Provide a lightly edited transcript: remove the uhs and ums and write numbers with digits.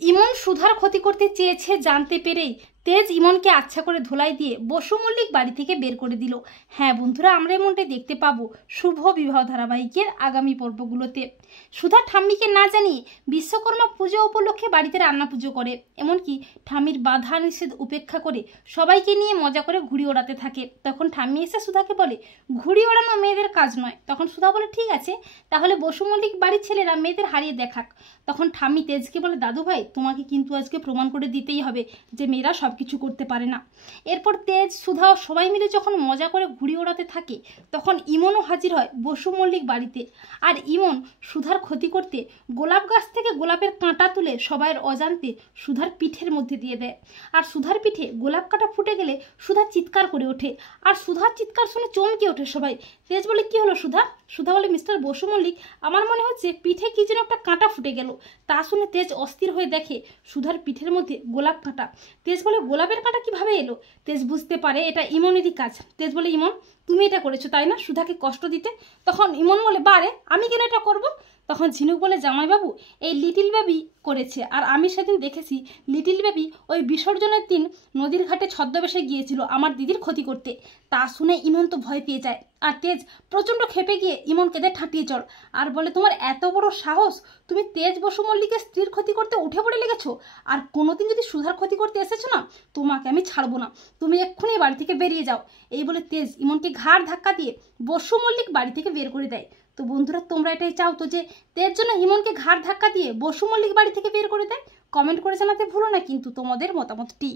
ইমন সুধার ক্ষতি করতে চেয়েছে জানতে পেরেই তেজ ইমনকে আচ্ছা করে ধোলাই দিয়ে বসু মল্লিক বাড়ি থেকে বের করে দিল। হ্যাঁ বন্ধুরা, আমরা এমনটাই দেখতে পাবো শুভ বিবাহ ধারাবাহিকের আগামী পর্বগুলোতে। সুধা ঠাম্মিকে না জানিয়ে বিশ্বকর্মা পুজো উপলক্ষে বাড়িতে রান্না পুজো করে, এমনকি ঠাম্মির বাধা নিষেধ উপেক্ষা করে সবাইকে নিয়ে মজা করে ঘুড়ি ওড়াতে থাকে। তখন ঠাম্মি এসে সুধাকে বলে, ঘুড়ি ওড়ানো মেয়েদের কাজ নয়। তখন সুধা বলে, ঠিক আছে, তাহলে বসু মল্লিক বাড়ির ছেলেরা মেয়েদের হারিয়ে দেখাক। তখন ঠাম্মি তেজকে বলে, দাদু ভাই, তোমাকে কিন্তু আজকে প্রমাণ করে দিতেই হবে যে মেয়েরা সব কিছু করতে পারে না। এরপর তেজ, সুধা সবাই মিলে যখন মজা করে ঘুড়ি ওড়াতে থাকে, তখন ইমনও হাজির হয় বসু মল্লিক বাড়িতে। আর ইমন সুধার ক্ষতি করতে গোলাপ গাছ থেকে গোলাপের কাঁটা তুলে সবাইয়ের অজান্তে সুধার পিঠের মধ্যে দিয়ে দেয়। আর সুধার পিঠে গোলাপ কাঁটা ফুটে গেলে সুধা চিৎকার করে ওঠে। আর সুধার চিৎকার শুনে চমকে ওঠে সবাই। তেজ বলে, কি হলো সুধা? সুধা বলে, মিস্টার বসু মল্লিক, আমার মনে হচ্ছে পিঠে কি যেন একটা কাঁটা ফুটে গেল। তা শুনে তেজ অস্থির হয়ে দেখে সুধার পিঠের মধ্যে গোলাপ কাঁটা। তেজ বলে, গোলাপের কাঁটা কিভাবে এলো? তেজ বুঝতে পারে এটা ইমনেরই কাজ। তেজ বলে, ইমন, তুমি এটা করেছো তাই না, সুধাকে কষ্ট দিতে? তখন ইমন বলে, বারে, আমি কেন এটা করব? তখন ঝিনুক বলে, জামাইবাবু, এই লিটিল বেবি করেছে। আর আমি সেদিন দেখেছি লিটিল বেবি ওই বিসর্জনের দিন নদীর ঘাটে ছদ্মবেশে গিয়েছিল আমার দিদির ক্ষতি করতে। তা শুনে ইমন তো ভয় পেয়ে যায়। আর তেজ প্রচণ্ড ক্ষেপে গিয়ে ইমনকে দিয়ে ঠাঁটিয়ে চল আর বলে, তোমার এত বড় সাহস, তুমি তেজ বসু মল্লিকের স্ত্রীর ক্ষতি করতে উঠে পড়ে লেগেছো? আর কোনোদিন যদি সুধার ক্ষতি করতে এসেছো না, তোমাকে আমি ছাড়বো না, তুমি এক্ষুনি বাড়ি থেকে বেরিয়ে যাও। এই বলে তেজ ইমনকে ঘাড় ধাক্কা দিয়ে বসু মল্লিক বাড়ি থেকে বের করে দেয়। তো বন্ধুরা, তোমরা এটাই চাও তো যে তেজ জন্য ইমনকে ঘাড় ধাক্কা দিয়ে বসু মল্লিক বাড়ি থেকে বের করে দেয়? কমেন্ট করে জানাতে ভুলো না কিন্তু তোমাদের মতামতটি।